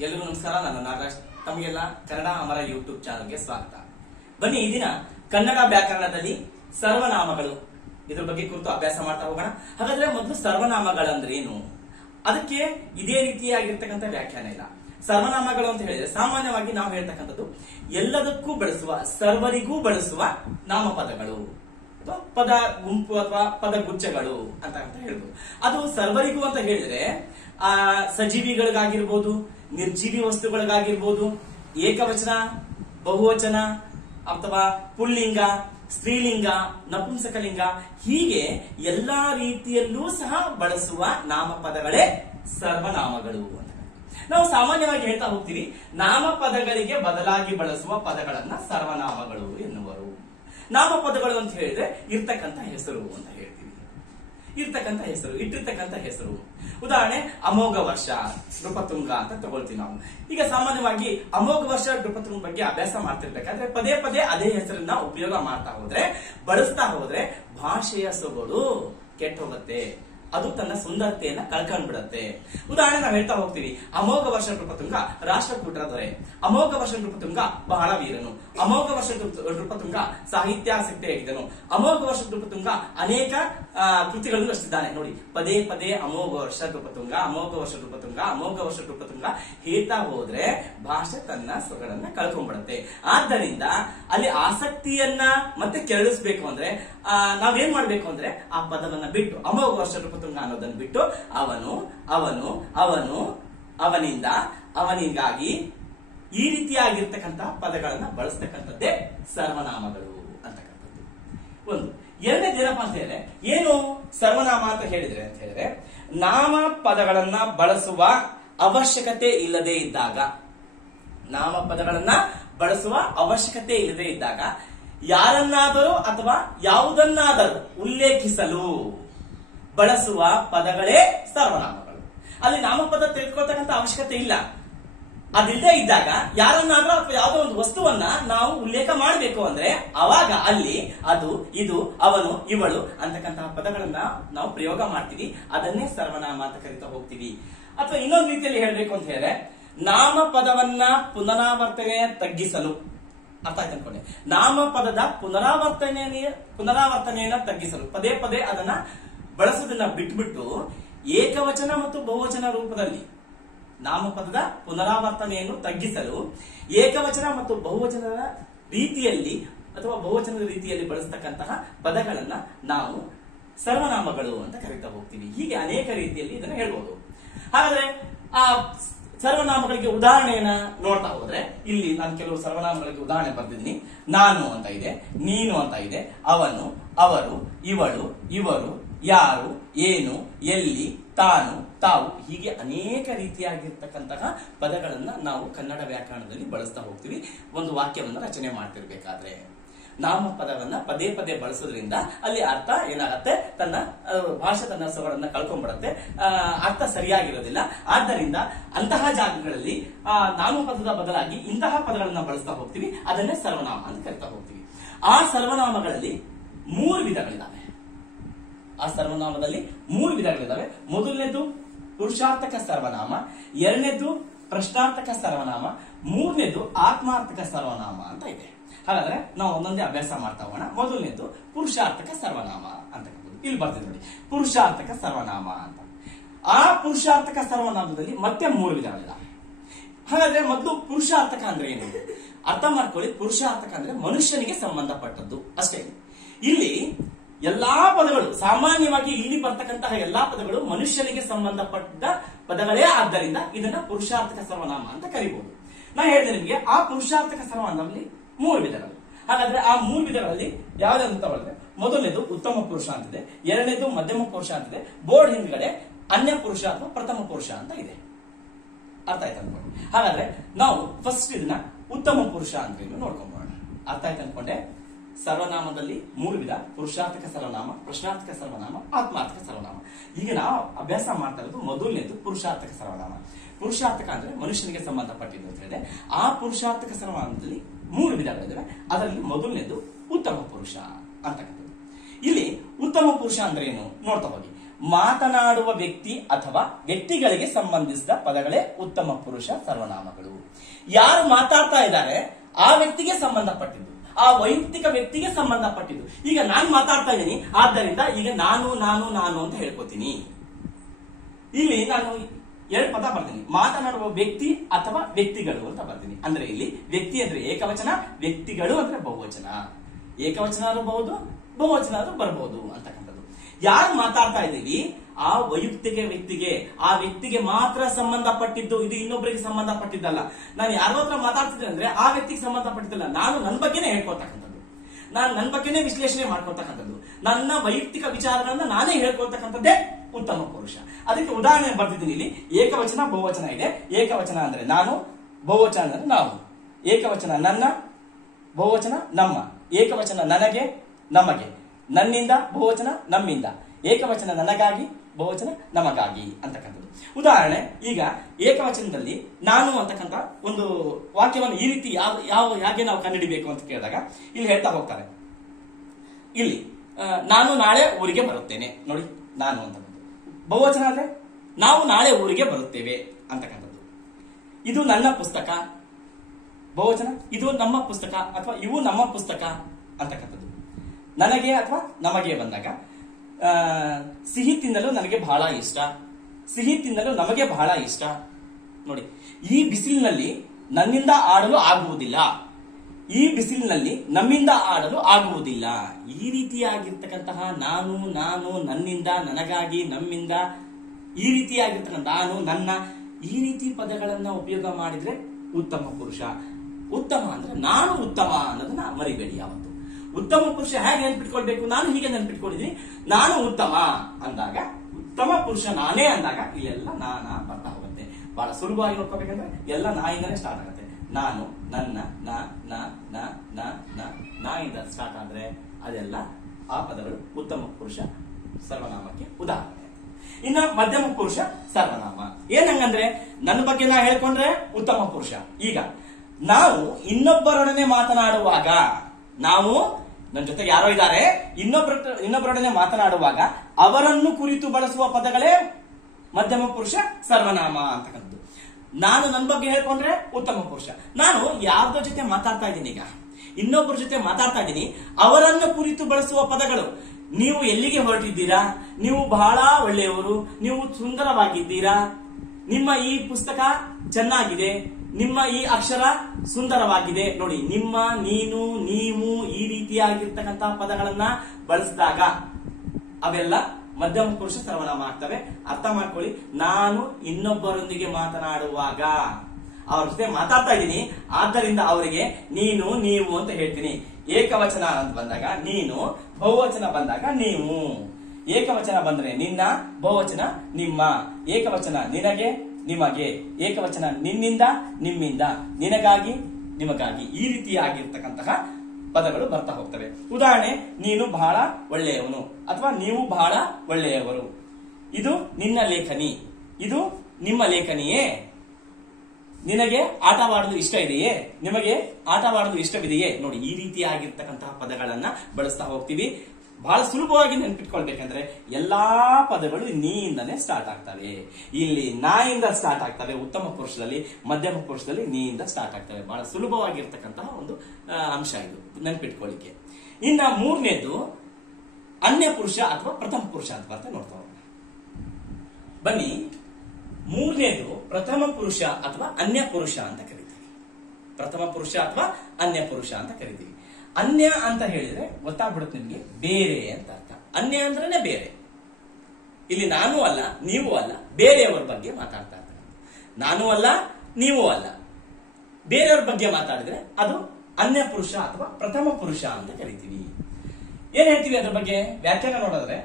ಎಲ್ಲರಿಗೂ ನಮಸ್ಕಾರ. ನಾನು ನಾಗರಾಜ್. ತಮಗೆಲ್ಲ ಕನ್ನಡ ಅಮರ ಯೂಟ್ಯೂಬ್ ಚಾನಲ್ಗೆ ಸ್ವಾಗತ. ಬನ್ನಿ, ಈ ದಿನ ಕನ್ನಡ ವ್ಯಾಕರಣದಲ್ಲಿ ಸರ್ವನಾಮಗಳು ಇದ್ರ ಬಗ್ಗೆ ಕುರಿತು ಅಭ್ಯಾಸ ಮಾಡ್ತಾ ಹೋಗೋಣ. ಹಾಗಾದ್ರೆ ಮೊದಲು ಸರ್ವನಾಮಗಳಂದ್ರೆ ಏನು, ಅದಕ್ಕೆ ಇದೇ ರೀತಿಯಾಗಿರ್ತಕ್ಕಂಥ ವ್ಯಾಖ್ಯಾನ ಇಲ್ಲ. ಸರ್ವನಾಮಗಳು ಅಂತ ಹೇಳಿದ್ರೆ ಸಾಮಾನ್ಯವಾಗಿ ನಾವು ಹೇಳ್ತಕ್ಕಂಥದ್ದು ಎಲ್ಲದಕ್ಕೂ ಬಳಸುವ, ಸರ್ವರಿಗೂ ಬಳಸುವ ನಾಮಪದಗಳು ಅಥವಾ ಪದ ಗುಂಪು ಅಥವಾ ಪದ ಗುಚ್ಛಗಳು ಅಂತ ಹೇಳ್ಬೋದು. ಅದು ಸರ್ವರಿಗೂ ಅಂತ ಹೇಳಿದ್ರೆ ಸಜೀವಿಗಳಿಗಾಗಿರ್ಬೋದು, ನಿರ್ಜೀವಿ ವಸ್ತುಗಳಿಗಾಗಿರ್ಬೋದು, ಏಕವಚನ, ಬಹುವಚನ ಅಥವಾ ಪುಲ್ಲಿಂಗ, ಸ್ತ್ರೀಲಿಂಗ, ನಪುಂಸಕಲಿಂಗ, ಹೀಗೆ ಎಲ್ಲಾ ರೀತಿಯಲ್ಲೂ ಸಹ ಬಳಸುವ ನಾಮಪದಗಳೇ ಸರ್ವನಾಮಗಳು ಅಂತ. ನಾವು ಸಾಮಾನ್ಯವಾಗಿ ಹೇಳ್ತಾ ಹೋಗ್ತೀವಿ, ನಾಮಪದಗಳಿಗೆ ಬದಲಾಗಿ ಬಳಸುವ ಪದಗಳನ್ನ ಸರ್ವನಾಮಗಳು ಎನ್ನುವರು. ನಾಮಪದಗಳು ಅಂತ ಹೇಳಿದ್ರೆ ಇರ್ತಕ್ಕಂಥ ಹೆಸರು ಅಂತ ಹೇಳ್ತೀವಿ. ಇರ್ತಕ್ಕಂಥ ಹೆಸರು, ಇಟ್ಟಿರ್ತಕ್ಕಂಥ ಹೆಸರು. ಉದಾಹರಣೆ ಅಮೋಘ ವರ್ಷ, ನೃಪತುಂಗ ಅಂತ ತಗೊಳ್ತೀವಿ ನಾವು. ಈಗ ಸಾಮಾನ್ಯವಾಗಿ ಅಮೋಘ ವರ್ಷ, ನೃಪತುಂಗ ಬಗ್ಗೆ ಅಭ್ಯಾಸ ಮಾಡ್ತಿರ್ಬೇಕಾದ್ರೆ ಪದೇ ಪದೇ ಅದೇ ಹೆಸರನ್ನ ಉಪಯೋಗ ಮಾಡ್ತಾ ಹೋದ್ರೆ, ಬಳಸ್ತಾ ಹೋದ್ರೆ ಭಾಷೆಯ ಸೊಗಡು ಕೆಟ್ಟು ಹೋಗುತ್ತೆ, ಅದು ತನ್ನ ಸುಂದರತೆಯನ್ನ ಕಳ್ಕೊಂಡ್ ಬಿಡುತ್ತೆ. ಉದಾಹರಣೆ ನಾವು ಹೇಳ್ತಾ ಹೋಗ್ತೀವಿ, ಅಮೋಘ ವರ್ಷ ನೃಪತುಂಗ ರಾಷ್ಟ್ರಕೂಟರ ದೊರೆ, ಅಮೋಘ ವರ್ಷ ನೃಪತುಂಗ ಬಹಳ ವೀರನು, ಅಮೋಘ ವರ್ಷ ನೃಪತುಂಗ ಸಾಹಿತ್ಯಾಸಕ್ತಿಯಾಗಿದ್ದನು, ಅಮೋಘ ವರ್ಷ ನೃಪತುಂಗ ಅನೇಕ ಕೃತಿಗಳನ್ನು ರಚಿಸಿದ್ದಾನೆ. ನೋಡಿ, ಪದೇ ಪದೇ ಅಮೋಘ ವರ್ಷ ನೃಪತುಂಗ, ಅಮೋಘ ವರ್ಷ ನೃಪತುಂಗ, ಅಮೋಘ ವರ್ಷ ನೃಪತುಂಗ ಹೇಳ್ತಾ ಹೋದ್ರೆ ಭಾಷೆ ತನ್ನ ಸೊಗಡನ್ನ ಕಳ್ಕೊಂಡ್ಬಿಡುತ್ತೆ. ಆದ್ದರಿಂದ ಅಲ್ಲಿ ಆಸಕ್ತಿಯನ್ನ ಮತ್ತೆ ಕೆರಳಿಸ್ಬೇಕು ಅಂದ್ರೆ ನಾವೇನ್ ಮಾಡ್ಬೇಕು ಅಂದ್ರೆ ಆ ಪದವನ್ನ ಬಿಟ್ಟು, ಅಮೋಘ ವರ್ಷ ನೃಪತುಂಗ ಅನ್ನೋದನ್ನ ಬಿಟ್ಟು ಅವನು, ಅವನು, ಅವನು, ಅವನಿಂದ, ಅವನಿಗಾಗಿ, ಈ ರೀತಿಯಾಗಿರ್ತಕ್ಕಂಥ ಪದಗಳನ್ನ ಬಳಸ್ತಕ್ಕಂಥದ್ದೇ ಸರ್ವನಾಮಗಳು ಅಂತಕ್ಕಂಥದ್ದು. ಒಂದು. ಎರಡನೇದೇನಪ್ಪ ಅಂತ ಹೇಳಿದ್ರೆ, ಏನು ಸರ್ವನಾಮ ಅಂತ ಹೇಳಿದ್ರೆ ನಾಮ ಪದಗಳನ್ನ ಬಳಸುವ ಅವಶ್ಯಕತೆ ಇಲ್ಲದೆ ಇದ್ದಾಗ, ನಾಮಪದಗಳನ್ನ ಬಳಸುವ ಅವಶ್ಯಕತೆ ಇಲ್ಲದೆ ಇದ್ದಾಗ ಯಾರನ್ನಾದರೂ ಅಥವಾ ಯಾವುದನ್ನಾದರೂ ಉಲ್ಲೇಖಿಸಲು ಬಳಸುವ ಪದಗಳೇ ಸರ್ವನಾಮಗಳು. ಅಲ್ಲಿ ನಾಮಪದ ತೆಗೆದುಕೊಳ್ತಕ್ಕಂಥ ಅವಶ್ಯಕತೆ ಇಲ್ಲ. ಅದಿಲ್ಲದೆ ಇದ್ದಾಗ ಯಾರನ್ನಾದ್ರೂ ಅಥವಾ ಯಾವುದೋ ಒಂದು ವಸ್ತುವನ್ನ ನಾವು ಉಲ್ಲೇಖ ಮಾಡಬೇಕು ಅಂದ್ರೆ ಅವಾಗ ಅಲ್ಲಿ ಅದು, ಇದು, ಅವನು, ಇವಳು ಅಂತಕ್ಕಂತಹ ಪದಗಳನ್ನ ನಾವು ಪ್ರಯೋಗ ಮಾಡ್ತೀವಿ. ಅದನ್ನೇ ಸರ್ವನಾಮ ಅಂತ ಕರಿತಾ ಹೋಗ್ತೀವಿ. ಅಥವಾ ಇನ್ನೊಂದು ರೀತಿಯಲ್ಲಿ ಹೇಳ್ಬೇಕು ಅಂತ ಹೇಳಿದ್ರೆ, ನಾಮಪದವನ್ನ ಪುನರಾವರ್ತನೆ ತಗ್ಗಿಸಲು, ಅರ್ಥ ಆಯ್ತು ಅನ್ಕೊಂಡೆ, ನಾಮಪದದ ಪುನರಾವರ್ತನೆಯನ್ನ ತಗ್ಗಿಸಲು ಪದೇ ಪದೇ ಅದನ್ನ ಬಳಸೋದನ್ನ ಬಿಟ್ಬಿಟ್ಟು ಏಕವಚನ ಮತ್ತು ಬಹುವಚನ ರೂಪದಲ್ಲಿ ನಾಮಪದದ ಪುನರಾವರ್ತನೆಯನ್ನು ತಗ್ಗಿಸಲು ಏಕವಚನ ಮತ್ತು ಬಹುವಚನದ ರೀತಿಯಲ್ಲಿ ಅಥವಾ ಬಹುವಚನದ ರೀತಿಯಲ್ಲಿ ಬಳಸತಕ್ಕಂತಹ ಪದಗಳನ್ನ ನಾವು ಸರ್ವನಾಮಗಳು ಅಂತ ಕರೀತಾ ಹೋಗ್ತೀವಿ. ಹೀಗೆ ಅನೇಕ ರೀತಿಯಲ್ಲಿ ಇದನ್ನ ಹೇಳ್ಬೋದು. ಹಾಗಾದ್ರೆ ಆ ಸರ್ವನಾಮಗಳಿಗೆ ಉದಾಹರಣೆಯನ್ನ ನೋಡ್ತಾ ಹೋದ್ರೆ, ಇಲ್ಲಿ ನಾನು ಕೆಲವು ಸರ್ವನಾಮಗಳಿಗೆ ಉದಾಹರಣೆ ಬರ್ತಿದ್ದೀನಿ. ನಾನು ಅಂತ ಇದೆ, ನೀನು ಅಂತ ಇದೆ, ಅವನು, ಅವರು, ಇವಳು, ಇವರು, ಯಾರು, ಏನು, ಎಲ್ಲಿ, ತಾನು, ತಾವು, ಹೀಗೆ ಅನೇಕ ರೀತಿಯಾಗಿರ್ತಕ್ಕಂತಹ ಪದಗಳನ್ನ ನಾವು ಕನ್ನಡ ವ್ಯಾಕರಣದಲ್ಲಿ ಬಳಸ್ತಾ ಹೋಗ್ತೀವಿ. ಒಂದು ವಾಕ್ಯವನ್ನ ರಚನೆ ಮಾಡ್ತಿರ್ಬೇಕಾದ್ರೆ ನಾಮಪದವನ್ನ ಪದೇ ಪದೇ ಬಳಸೋದ್ರಿಂದ ಅಲ್ಲಿ ಅರ್ಥ ಏನಾಗತ್ತೆ, ತನ್ನ ಭಾಷೆ ತನ್ನ ಸೊಗಡನ್ನ ಕಳ್ಕೊಂಡ್ಬಿಡತ್ತೆ, ಅರ್ಥ ಸರಿಯಾಗಿರೋದಿಲ್ಲ. ಆದ್ದರಿಂದ ಅಂತಹ ಜಾಗಗಳಲ್ಲಿ ನಾಮಪದದ ಬದಲಾಗಿ ಇಂತಹ ಪದಗಳನ್ನ ಬಳಸ್ತಾ ಹೋಗ್ತೀವಿ. ಅದನ್ನೇ ಸರ್ವನಾಮ ಅಂತ ಕರಿತಾ ಹೋಗ್ತೀವಿ. ಆ ಸರ್ವನಾಮಗಳಲ್ಲಿ 3 ವಿಧಗಳಿದಾವೆ. ಆ ಸರ್ವನಾಮದಲ್ಲಿ 3 ವಿಧಗಳಿದಾವೆ. ಮೊದಲನೇದು ಪುರುಷಾರ್ಥಕ ಸರ್ವನಾಮ, ಎರಡನೇದು ಪ್ರಶ್ನಾರ್ಥಕ ಸರ್ವನಾಮ, ಮೂರನೇದು ಆತ್ಮಾರ್ಥಕ ಸರ್ವನಾಮ ಅಂತ ಇದೆ. ಹಾಗಾದ್ರೆ ನಾವು ಒಂದೊಂದೇ ಅಭ್ಯಾಸ ಮಾಡ್ತಾ ಹೋಗೋಣ. ಮೊದಲನೇದು ಪುರುಷಾರ್ಥಕ ಸರ್ವನಾಮ ಅಂತಕ್ಕಂಥದ್ದು. ಇಲ್ಲಿ ಬರ್ತಿದೆ ನೋಡಿ, ಪುರುಷಾರ್ಥಕ ಸರ್ವನಾಮ ಅಂತ. ಆ ಪುರುಷಾರ್ಥಕ ಸರ್ವನಾಮದಲ್ಲಿ ಮತ್ತೆ 3 ವಿಧಗಳಿದಾವೆ. ಹಾಗಾದ್ರೆ ಮೊದಲು ಪುರುಷಾರ್ಥಕ ಅಂದ್ರೆ ಏನು ಅರ್ಥ ಮಾಡ್ಕೊಳ್ಳಿ. ಪುರುಷಾರ್ಥಕ ಅಂದ್ರೆ ಮನುಷ್ಯನಿಗೆ ಸಂಬಂಧಪಟ್ಟದ್ದು ಅಷ್ಟೇ. ಇಲ್ಲಿ ಎಲ್ಲಾ ಪದಗಳು, ಸಾಮಾನ್ಯವಾಗಿ ಇಲ್ಲಿ ಬರ್ತಕ್ಕಂತಹ ಎಲ್ಲಾ ಪದಗಳು ಮನುಷ್ಯನಿಗೆ ಸಂಬಂಧಪಟ್ಟ ಪದಗಳೇ. ಆದ್ದರಿಂದ ಇದನ್ನ ಪುರುಷಾರ್ಥಕ ಸರ್ವನಾಮ ಅಂತ ಕರಿಬಹುದು. ನಾ ಹೇಳಿದೆ ನಿಮಗೆ, ಆ ಪುರುಷಾರ್ಥಕ ಸರ್ವನಾಮದಲ್ಲಿ 3 ವಿಧಗಳು. ಹಾಗಾದ್ರೆ ಆ 3 ವಿಧಗಳಲ್ಲಿ ಯಾವ್ದಂತ ತಗೊಳ್ಳಿದ್ರೆ, ಮೊದಲನೇದು ಉತ್ತಮ ಪುರುಷ ಅಂತಿದೆ, ಎರಡನೇದು ಮಧ್ಯಮ ಪುರುಷ ಅಂತಿದೆ, ಬೋರ್ಡ್ ಹಿಂದ್ಗಡೆ ಅನ್ಯ ಪುರುಷ ಅಥವಾ ಪ್ರಥಮ ಪುರುಷ ಅಂತ ಇದೆ. ಅರ್ಥ ಆಯ್ತು ಅನ್ಕೊಂಡೆ. ಹಾಗಾದ್ರೆ ನಾವು ಫಸ್ಟ್ ಇದನ್ನ ಉತ್ತಮ ಪುರುಷ ಅಂತ ನೋಡ್ಕೊಂಬೋಣ. ಅರ್ಥ ಆಯ್ತು ಅನ್ಕೊಂಡೆ. ಸರ್ವನಾಮದಲ್ಲಿ 3 ವಿಧ: ಪುರುಷಾರ್ಥಕ ಸರ್ವನಾಮ, ಪ್ರಶ್ನಾರ್ಥಕ ಸರ್ವನಾಮ, ಆತ್ಮಾರ್ಥಕ ಸರ್ವನಾಮ. ಈಗ ನಾವು ಅಭ್ಯಾಸ ಮಾಡ್ತಾ ಇರೋದು ಮೊದಲನೇದು ಪುರುಷಾರ್ಥಕ ಸರ್ವನಾಮ. ಪುರುಷಾರ್ಥಕ ಅಂದ್ರೆ ಮನುಷ್ಯನಿಗೆ ಸಂಬಂಧಪಟ್ಟಿದ್ದು ಅಂತ ಹೇಳಿದ್ರೆ, ಆ ಪುರುಷಾರ್ಥಕ ಸರ್ವನಾಮದಲ್ಲಿ 3 ವಿಧಗಳಿದ್ದಾವೆ. ಅದರಲ್ಲಿ ಮೊದಲನೇದು ಉತ್ತಮ ಪುರುಷ ಅಂತಕ್ಕಂಥದ್ದು. ಇಲ್ಲಿ ಉತ್ತಮ ಪುರುಷ ಅಂದ್ರೆ ಏನು ನೋಡ್ತಾ ಹೋಗಿ. ಮಾತನಾಡುವ ವ್ಯಕ್ತಿ ಅಥವಾ ವ್ಯಕ್ತಿಗಳಿಗೆ ಸಂಬಂಧಿಸಿದ ಪದಗಳೇ ಉತ್ತಮ ಪುರುಷ ಸರ್ವನಾಮಗಳು. ಯಾರು ಮಾತಾಡ್ತಾ ಇದ್ದಾರೆ ಆ ವ್ಯಕ್ತಿಗೆ ಸಂಬಂಧಪಟ್ಟಿದ್ದು, ಆ ವೈಯಕ್ತಿಕ ವ್ಯಕ್ತಿಗೆ ಸಂಬಂಧಪಟ್ಟಿದ್ದು. ಈಗ ನಾನು ಮಾತಾಡ್ತಾ ಇದ್ದೀನಿ, ಆದ್ದರಿಂದ ಈಗ ನಾನು ನಾನು ನಾನು ಅಂತ ಹೇಳ್ಕೊತೀನಿ. ಇಲ್ಲಿ ನಾನು 2 ಪದ ಬರ್ತೀನಿ, ಮಾತನಾಡುವ ವ್ಯಕ್ತಿ ಅಥವಾ ವ್ಯಕ್ತಿಗಳು ಅಂತ ಬರ್ತೀನಿ. ಅಂದ್ರೆ ಇಲ್ಲಿ ವ್ಯಕ್ತಿ ಅಂದ್ರೆ ಏಕವಚನ, ವ್ಯಕ್ತಿಗಳು ಅಂದ್ರೆ ಬಹುವಚನ. ಏಕವಚನ ಬರಬಹುದು, ಬಹುವಚನ ಬರಬಹುದು ಅಂತಕ್ಕಂಥದ್ದು. ಯಾರು ಮಾತಾಡ್ತಾ ಇದ್ದೀವಿ ಆ ವೈಯಕ್ತಿಕ ವ್ಯಕ್ತಿಗೆ, ಆ ವ್ಯಕ್ತಿಗೆ ಮಾತ್ರ ಸಂಬಂಧಪಟ್ಟಿದ್ದು, ಇದು ಇನ್ನೊಬ್ಬರಿಗೆ ಸಂಬಂಧಪಟ್ಟಿದ್ದಲ್ಲ. ನಾನು ಯಾರ ಹತ್ರ ಮಾತಾಡ್ತಿದ್ದೆ ಅಂದ್ರೆ ಆ ವ್ಯಕ್ತಿಗೆ ಸಂಬಂಧಪಟ್ಟಿದ್ದಲ್ಲ, ನಾನು ನನ್ನ ಬಗ್ಗೆನೇ ಹೇಳ್ಕೊಳ್ತಕ್ಕಂಥದ್ದು, ನಾನು ನನ್ನ ಬಗ್ಗೆನೇ ವಿಶ್ಲೇಷಣೆ ಮಾಡ್ಕೊಳ್ತಕ್ಕಂಥದ್ದು, ನನ್ನ ವೈಯಕ್ತಿಕ ವಿಚಾರಗಳನ್ನ ನಾನೇ ಹೇಳ್ಕೊಳ್ತಕ್ಕಂಥದ್ದೇ ಉತ್ತಮ ಪುರುಷ. ಅದಕ್ಕೆ ಉದಾಹರಣೆ ಬರ್ತಿದ್ದೀನಿ. ಇಲ್ಲಿ ಏಕವಚನ ಬಹುವಚನ ಇದೆ. ಏಕವಚನ ಅಂದ್ರೆ ನಾನು, ಬಹುವಚನ ಅಂದ್ರೆ ನಾವು. ಏಕವಚನ ನನ್ನ, ಬಹುವಚನ ನಮ್ಮ. ಏಕವಚನ ನನಗೆ, ನಮಗೆ. ನನ್ನಿಂದ, ಬಹುವಚನ ನಮ್ಮಿಂದ. ಏಕವಚನ ನನಗಾಗಿ, ಬಹುವಚನ ನಮಗಾಗಿ ಅಂತಕ್ಕಂಥದ್ದು. ಉದಾಹರಣೆ, ಈಗ ಏಕವಚನದಲ್ಲಿ ನಾನು ಅಂತಕ್ಕಂಥ ಒಂದು ವಾಕ್ಯವನ್ನು ಈ ರೀತಿ ಹೇಗೆ ನಾವು ಕಂಡುಹಿಡಿಬೇಕು ಅಂತ ಕೇಳಿದಾಗ ಇಲ್ಲಿ ಹೇಳ್ತಾ ಹೋಗ್ತಾರೆ. ಇಲ್ಲಿ ನಾನು ನಾಳೆ ಊರಿಗೆ ಬರುತ್ತೇನೆ. ನೋಡಿ, ನಾನು ಅಂತಕ್ಕಂಥದ್ದು. ಬಹುವಚನ ಅಂದ್ರೆ ನಾವು ನಾಳೆ ಊರಿಗೆ ಬರುತ್ತೇವೆ ಅಂತಕ್ಕಂಥದ್ದು. ಇದು ನನ್ನ ಪುಸ್ತಕ. ಬಹುವಚನ ಇದು ನಮ್ಮ ಪುಸ್ತಕ ಅಥವಾ ಇವು ನಮ್ಮ ಪುಸ್ತಕ ಅಂತಕ್ಕಂಥದ್ದು. ನನಗೆ ಅಥವಾ ನಮಗೆ ಬಂದಾಗ ಸಿಹಿ ತಿನ್ನಲು ನನಗೆ ಬಹಳ ಇಷ್ಟ, ಸಿಹಿ ತಿನ್ನಲು ನಮಗೆ ಬಹಳ ಇಷ್ಟ. ನೋಡಿ, ಈ ಬಿಸಿಲಿನಲ್ಲಿ ನನ್ನಿಂದ ಆಡಲು ಆಗುವುದಿಲ್ಲ, ಈ ಬಿಸಿಲಿನಲ್ಲಿ ನಮ್ಮಿಂದ ಆಡಲು ಆಗುವುದಿಲ್ಲ. ಈ ರೀತಿಯಾಗಿರ್ತಕ್ಕಂತಹ ನಾನು, ನಾನು, ನನ್ನಿಂದ, ನನಗಾಗಿ, ನಮ್ಮಿಂದ, ಈ ರೀತಿಯಾಗಿರ್ತಕ್ಕಂಥ ನಾನು, ನನ್ನ, ಈ ರೀತಿ ಪದಗಳನ್ನ ಉಪಯೋಗ ಮಾಡಿದ್ರೆ ಉತ್ತಮ ಪುರುಷ. ಉತ್ತಮ ಅಂದ್ರೆ ನಾನು ಉತ್ತಮ ಅನ್ನೋದನ್ನ ಮರಿಬೇಡಿ ಯಾವತ್ತು. ಉತ್ತಮ ಪುರುಷ ಹೇಗೆ ನೆನ್ಪಿಟ್ಕೊಳ್ಬೇಕು? ನಾನು ಹೀಗೆ ನೆನ್ಪಿಟ್ಕೊಂಡಿದ್ದೀನಿ, ನಾನು ಉತ್ತಮ ಅಂದಾಗ, ಉತ್ತಮ ಪುರುಷ ನಾನೇ ಅಂದಾಗ ಇಲ್ಲೆಲ್ಲ ನಾನಾ ಬರ್ತಾ ಹೋಗುತ್ತೆ. ಬಹಳ ಸುಲಭವಾಗಿ ನೋಡ್ಕೋಬೇಕಂದ್ರೆ ಎಲ್ಲ ನಾಯಿಂದನೇ ಸ್ಟಾರ್ಟ್ ಆಗುತ್ತೆ. ನಾನು, ನನ್ನ, ನಾಯಿಂದ ಸ್ಟಾರ್ಟ್ ಆದ್ರೆ ಅದೆಲ್ಲ ಆ ಪದಗಳು ಉತ್ತಮ ಪುರುಷ ಸರ್ವನಾಮಕ್ಕೆ ಉದಾಹರಣೆ. ಇನ್ನ ಮಧ್ಯಮ ಪುರುಷ ಸರ್ವನಾಮ ಏನಂಗಂದ್ರೆ ನನ್ನ ಬಗ್ಗೆ ನಾ ಹೇಳ್ಕೊಂಡ್ರೆ ಉತ್ತಮ ಪುರುಷ. ಈಗ ನಾವು ಇನ್ನೊಬ್ಬರೊಡನೆ ಮಾತನಾಡುವಾಗ, ನಾವು ನನ್ನ ಜೊತೆಗೆ ಯಾರೋ ಇದ್ದಾರೆ, ಇನ್ನೊಬ್ಬರೊಡನೆ ಮಾತನಾಡುವಾಗ ಅವರನ್ನು ಕುರಿತು ಬಳಸುವ ಪದಗಳೇ ಮಧ್ಯಮ ಪುರುಷ ಸರ್ವನಾಮ ಅಂತಕ್ಕಂಥದ್ದು. ನಾನು ನನ್ನ ಬಗ್ಗೆ ಹೇಳ್ಕೊಂಡ್ರೆ ಉತ್ತಮ ಪುರುಷ. ನಾನು ಯಾರ್ದೋ ಜೊತೆ ಮಾತಾಡ್ತಾ ಇದ್ದೀನಿ, ಈಗ ಇನ್ನೊಬ್ಬರ ಜೊತೆ ಮಾತಾಡ್ತಾ ಇದ್ದೀನಿ, ಅವರನ್ನು ಕುರಿತು ಬಳಸುವ ಪದಗಳು. ನೀವು ಎಲ್ಲಿಗೆ ಹೊರಟಿದ್ದೀರಾ, ನೀವು ಬಹಳ ಒಳ್ಳೆಯವರು, ನೀವು ಸುಂದರವಾಗಿದ್ದೀರಾ, ನಿಮ್ಮ ಈ ಪುಸ್ತಕ ಚೆನ್ನಾಗಿದೆ, ನಿಮ್ಮ ಈ ಅಕ್ಷರ ಸುಂದರವಾಗಿದೆ. ನೋಡಿ, ನಿಮ್ಮ, ನೀನು, ನೀವು, ಈ ರೀತಿಯಾಗಿರ್ತಕ್ಕಂತಹ ಪದಗಳನ್ನ ಬಳಸಿದಾಗ ಅವೆಲ್ಲ ಮಧ್ಯಮ ಪುರುಷ ಸರ್ವನಾಮ ಆಗ್ತವೆ. ಅರ್ಥ ಮಾಡ್ಕೊಳ್ಳಿ. ನಾನು ಇನ್ನೊಬ್ಬರೊಂದಿಗೆ ಮಾತನಾಡುವಾಗ ಅವ್ರ ಜೊತೆ ಮಾತಾಡ್ತಾ ಇದ್ದೀನಿ, ಆದ್ದರಿಂದ ಅವರಿಗೆ ನೀನು, ನೀವು ಅಂತ ಹೇಳ್ತೀನಿ. ಏಕವಚನ ಅಂತ ಬಂದಾಗ ನೀನು, ಬಹುವಚನ ಬಂದಾಗ ನೀವು. ಏಕವಚನ ಬಂದ್ರೆ ನಿನ್ನ, ಬಹುವಚನ ನಿಮ್ಮ. ಏಕವಚನ ನಿನಗೆ, ನಿಮಗೆ. ಏಕವಚನ ನಿನ್ನಿಂದ, ನಿಮ್ಮಿಂದ. ನಿನಗಾಗಿ, ನಿಮಗಾಗಿ. ಈ ರೀತಿಯಾಗಿರ್ತಕ್ಕಂತಹ ಪದಗಳು ಬರ್ತಾ ಹೋಗ್ತವೆ. ಉದಾಹರಣೆ, ನೀನು ಬಹಳ ಒಳ್ಳೆಯವನು ಅಥವಾ ನೀವು ಬಹಳ ಒಳ್ಳೆಯವರು. ಇದು ನಿನ್ನ ಲೇಖನಿ, ಇದು ನಿಮ್ಮ ಲೇಖನಿಯೇ. ನಿನಗೆ ಆಟವಾಡಲು ಇಷ್ಟ ಇದೆಯೇ, ನಿಮಗೆ ಆಟವಾಡಲು ಇಷ್ಟವಿದೆಯೇ. ನೋಡಿ, ಈ ರೀತಿಯಾಗಿರ್ತಕ್ಕಂತಹ ಪದಗಳನ್ನ ಬಳಸ್ತಾ ಹೋಗ್ತೀವಿ. ಬಹಳ ಸುಲಭವಾಗಿ ನೆನ್ಪಿಟ್ಕೊಳ್ಬೇಕಂದ್ರೆ ಎಲ್ಲಾ ಪದಗಳು ನೀಯಿಂದನೇ ಸ್ಟಾರ್ಟ್ ಆಗ್ತವೆ. ಇಲ್ಲಿ ನಾಯಿಂದ ಸ್ಟಾರ್ಟ್ ಆಗ್ತವೆ ಉತ್ತಮ ಪುರುಷದಲ್ಲಿ, ಮಧ್ಯಮ ಪುರುಷದಲ್ಲಿ ನೀಯಿಂದ ಸ್ಟಾರ್ಟ್ ಆಗ್ತವೆ. ಬಹಳ ಸುಲಭವಾಗಿರ್ತಕ್ಕಂತಹ ಒಂದು ಅಂಶ ಇದು ನೆನ್ಪಿಟ್ಕೊಳ್ಳಿಕ್ಕೆ. ಇನ್ನ ಮೂರನೇದು ಅನ್ಯ ಪುರುಷ ಅಥವಾ ಪ್ರಥಮ ಪುರುಷ ಅಂತ ಬರ್ತಾ ನೋಡ್ತಾ ಹೋಗೋಣ. ಬನ್ನಿ, ಮೂರನೇದು ಪ್ರಥಮ ಪುರುಷ ಅಥವಾ ಅನ್ಯ ಪುರುಷ ಅಂತ ಕರಿತೀವಿ. ಪ್ರಥಮ ಪುರುಷ ಅಥವಾ ಅನ್ಯ ಪುರುಷ ಅಂತ ಕರಿತೀವಿ. ಅನ್ಯ ಅಂತ ಹೇಳಿದ್ರೆ ಗೊತ್ತಾಗ್ಬಿಡುತ್ತೆ ನಿಮ್ಗೆ, ಬೇರೆ ಅಂತ ಅರ್ಥ. ಅನ್ಯ ಅಂದ್ರೇನೆ ಬೇರೆ. ಇಲ್ಲಿ ನಾನು ಅಲ್ಲ, ನೀವು ಅಲ್ಲ, ಬೇರೆಯವರ ಬಗ್ಗೆ ಮಾತಾಡ್ತಾ ಇರ್ತಾರೆ. ನಾನು ಅಲ್ಲ, ನೀವು ಅಲ್ಲ, ಬೇರೆಯವ್ರ ಬಗ್ಗೆ ಮಾತಾಡಿದ್ರೆ ಅದು ಅನ್ಯ ಪುರುಷ ಅಥವಾ ಪ್ರಥಮ ಪುರುಷ ಅಂತ ಕರಿತೀವಿ. ಏನ್ ಹೇಳ್ತೀವಿ ಅದ್ರ ಬಗ್ಗೆ? ವ್ಯಾಖ್ಯಾನ ನೋಡಿದ್ರೆ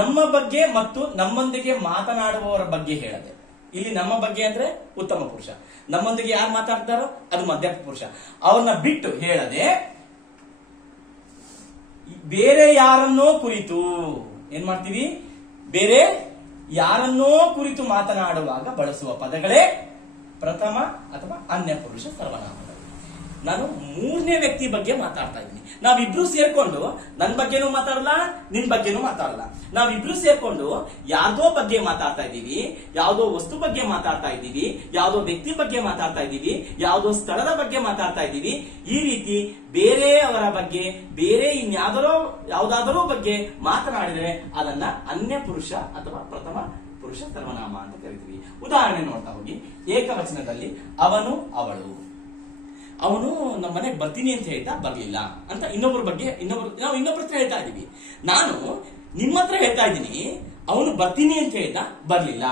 ನಮ್ಮ ಬಗ್ಗೆ ಮತ್ತು ನಮ್ಮೊಂದಿಗೆ ಮಾತನಾಡುವವರ ಬಗ್ಗೆ ಹೇಳದೆ. ಇಲ್ಲಿ ನಮ್ಮ ಬಗ್ಗೆ ಅಂದ್ರೆ ಉತ್ತಮ ಪುರುಷ, ನಮ್ಮೊಂದಿಗೆ ಯಾರು ಮಾತಾಡ್ತಾರೋ ಅದು ಮಧ್ಯಮ ಪುರುಷ. ಅವ್ರನ್ನ ಬಿಟ್ಟು ಹೇಳದೆ ಬೇರೆ ಯಾರನ್ನೋ ಕುರಿತು ಏನ್ ಮಾಡ್ತೀವಿ? ಬೇರೆ ಯಾರನ್ನೋ ಕುರಿತು ಮಾತನಾಡುವಾಗ ಬಳಸುವ ಪದಗಳೇ ಪ್ರಥಮ ಅಥವಾ ಅನ್ಯ ಪುರುಷ ಸರ್ವನಾಮಗಳು. ನಾನು ಮೂರನೇ ವ್ಯಕ್ತಿ ಬಗ್ಗೆ ಮಾತಾಡ್ತಾ ಇದ್ದೀನಿ. ನಾವಿಬ್ರು ಸೇರ್ಕೊಂಡು ನನ್ ಬಗ್ಗೆನೂ ಮಾತಾಡಲ್ಲ, ನಿನ್ ಬಗ್ಗೆನೂ ಮಾತಾಡಲ್ಲ. ನಾವಿಬ್ರು ಸೇರ್ಕೊಂಡು ಯಾವ್ದೋ ಬಗ್ಗೆ ಮಾತಾಡ್ತಾ ಇದ್ದೀವಿ, ಯಾವ್ದೋ ವಸ್ತು ಬಗ್ಗೆ ಮಾತಾಡ್ತಾ ಇದ್ದೀವಿ, ಯಾವ್ದೋ ವ್ಯಕ್ತಿ ಬಗ್ಗೆ ಮಾತಾಡ್ತಾ ಇದ್ದೀವಿ, ಯಾವ್ದೋ ಸ್ಥಳದ ಬಗ್ಗೆ ಮಾತಾಡ್ತಾ ಇದ್ದೀವಿ. ಈ ರೀತಿ ಬೇರೆಯವರ ಬಗ್ಗೆ, ಬೇರೆ ಯಾವ್ದಾದರೂ ಬಗ್ಗೆ ಮಾತನಾಡಿದರೆ ಅದನ್ನ ಅನ್ಯ ಪುರುಷ ಅಥವಾ ಪ್ರಥಮ ಪುರುಷ ಸರ್ವನಾಮ ಅಂತ ಕರಿತೀವಿ. ಉದಾಹರಣೆ ನೋಡ್ತಾ ಹೋಗಿ. ಏಕವಚನದಲ್ಲಿ ಅವನು, ಅವಳು. ಅವನು ನಮ್ಮ ಮನೆಗೆ ಬರ್ತೀನಿ ಅಂತ ಹೇಳ್ತಾ ಬರ್ಲಿಲ್ಲ ಅಂತ ನಾವು ಇನ್ನೊಬ್ಬರ ಹತ್ರ ಹೇಳ್ತಾ ಇದೀವಿ. ನಾನು ನಿಮ್ಮ ಹತ್ರ ಹೇಳ್ತಾ ಇದ್ದೀನಿ, ಅವನು ಬರ್ತೀನಿ ಅಂತ ಹೇಳ್ದ ಬರ್ಲಿಲ್ಲ.